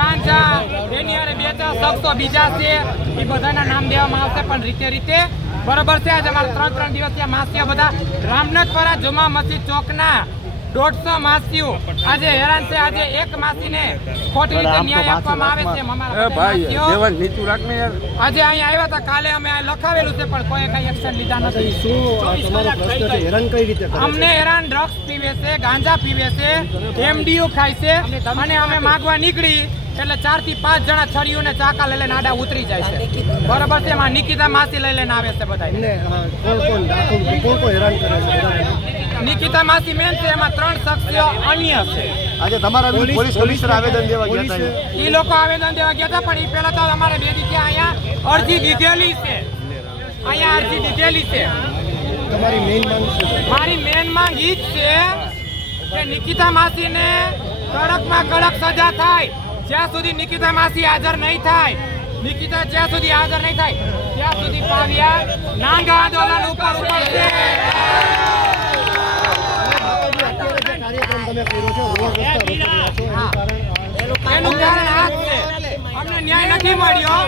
ગાંજા એની હારે બે ચાર શખ્સો બીજા છે એ બધાના નામ દેવામાં આવશે પણ રીતે બરોબર છે. આજે અમારે 3 દિવસ ત્યાં માસીઓ બધા રામનાથપરા જુમા મસ્જિદ ચોકના 150 માસીઓ આજે હેરાન છે. આજે એક માસીને ખોટી રીતે ન્યાય આપવામાં આવે છે. આજે અહીંયા આવ્યા હતા, કાલે અમે આ લખાવેલું છે પણ કોઈ કઈ એક્શન લીધા નથી. અમને હેરાન ડ્રગ્સ પીવે છે, ગાંજા પીવે છે, એમડીયુ ખાય છે અને અમે માગવા નીકળી એટલે 4 થી 5 જણા છરીઓ ને ચાકા લઈ લઈને આડા ઉતરી જાય છે. બરોબર છે. એમાં નિકિતા માસી લઈ લઈને આવે છે બધા. નિકિતા માસી મેન છે, એમાં 3 શખ્સો અન્ય છે. આજે તમારા પોલીસ કમિશનર આવેદન દેવા ગયા હતા. એ લોકો આવેદન દેવા ગયા હતા પણ એ પહેલા તો અમારે 2 દી અહીંયા અરજી દીધેલી છે. મારી મેન માંગ ઈ જ છે કે નિકિતા માસીને કડકમાં કડક સજા થાય. જ્યાં સુધી નિકિતા માસી હાજર નહીં થાય, જ્યાં સુધી હાજર નહીં થાય ત્યાં સુધી પાવ્યા નાંગા આંદોલન ઉપર છે. એનું કારણ આ જ છે, અમને ન્યાય નથી મળ્યો.